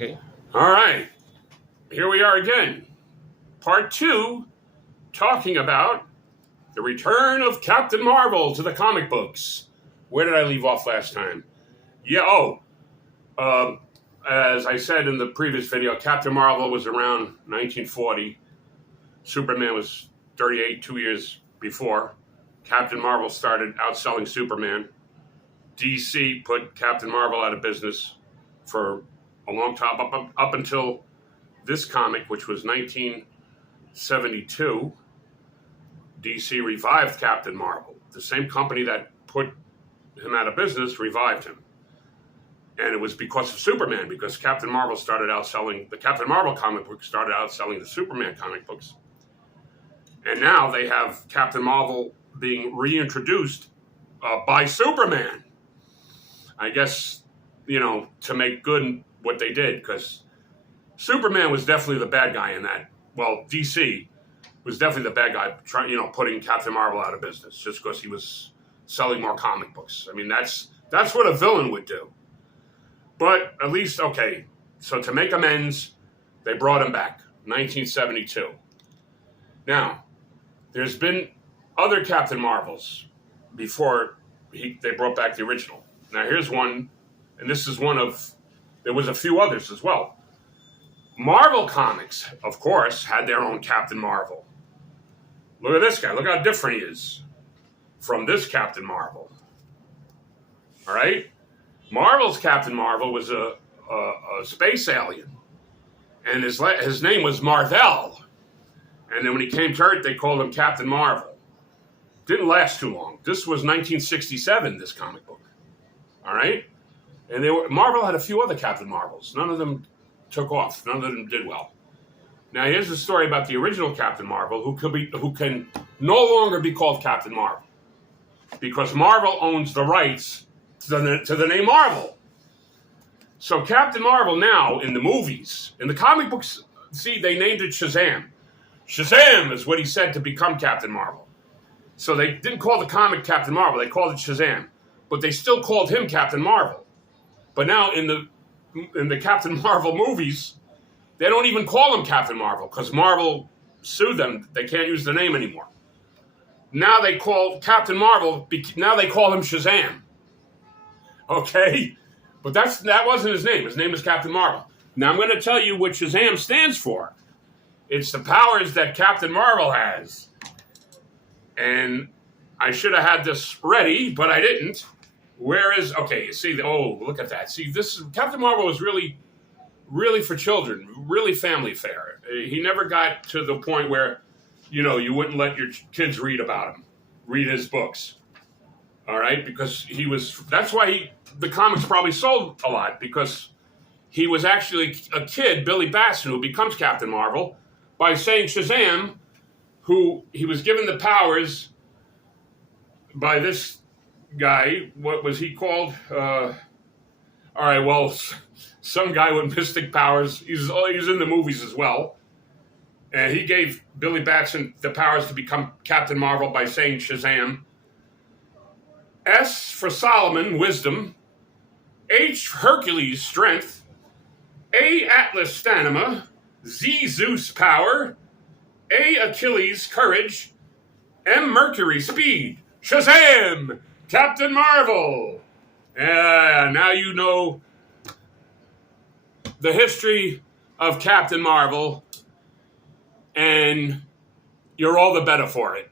Okay. All right, here we are again. Part 2, talking about the return of Captain Marvel to the comic books. Where did I leave off last time? As I said in the previous video, Captain Marvel was around 1940. Superman was 38, 2 years before. Captain Marvel started outselling Superman. DC put Captain Marvel out of business for a long time, up until this comic, which was 1972. DC revived Captain Marvel. The same company that put him out of business revived him. And it was because of Superman, because Captain Marvel started outselling, the Captain Marvel comic book started outselling the Superman comic books. And now they have Captain Marvel being reintroduced by Superman. I guess, to make good what they did, because Superman was definitely the bad guy in that. Well, DC was definitely the bad guy, putting Captain Marvel out of business just because he was selling more comic books. I mean, that's what a villain would do. But at least, okay, so to make amends, they brought him back, 1972. Now, there's been other Captain Marvels before they brought back the original. Now, here's one, and this is one of, there was a few others as well. Marvel Comics, of course, had their own Captain Marvel. Look at this guy. Look how different he is from this Captain Marvel. All right? Marvel's Captain Marvel was a space alien, and his name was Mar-Vell. And then when he came to Earth, they called him Captain Marvel. Didn't last too long. This was 1967, this comic book. All right? And Marvel had a few other Captain Marvels. None of them took off. None of them did well. Now, here's the story about the original Captain Marvel, who can no longer be called Captain Marvel, because Marvel owns the rights to the name Marvel. So Captain Marvel now, in the movies, in the comic books, see, they named it Shazam. Shazam is what he said to become Captain Marvel. So they didn't call the comic Captain Marvel, they called it Shazam. But they still called him Captain Marvel. But now in the Captain Marvel movies, they don't even call him Captain Marvel, because Marvel sued them. They can't use the name anymore. Now they call Captain Marvel, now they call him Shazam. Okay? But that wasn't his name. His name is Captain Marvel. Now I'm going to tell you what Shazam stands for. It's the powers that Captain Marvel has. And I should have had this ready, but I didn't. Okay, you see, look at that. See, Captain Marvel was really for children, really family fare. He never got to the point where, you wouldn't let your kids read about him, read his books. All right? Because that's why the comics probably sold a lot, because he was actually a kid, Billy Batson, who becomes Captain Marvel by saying Shazam, who he was given the powers by this guy. What was he called? Some guy with mystic powers. He's in the movies as well. And he gave Billy Batson the powers to become Captain Marvel by saying Shazam. S for Solomon, wisdom. H for Hercules, strength. A, Atlas, stamina. Z, Zeus, power. A, Achilles, courage. M, Mercury, speed. Shazam! Captain Marvel! Now you know the history of Captain Marvel, and you're all the better for it.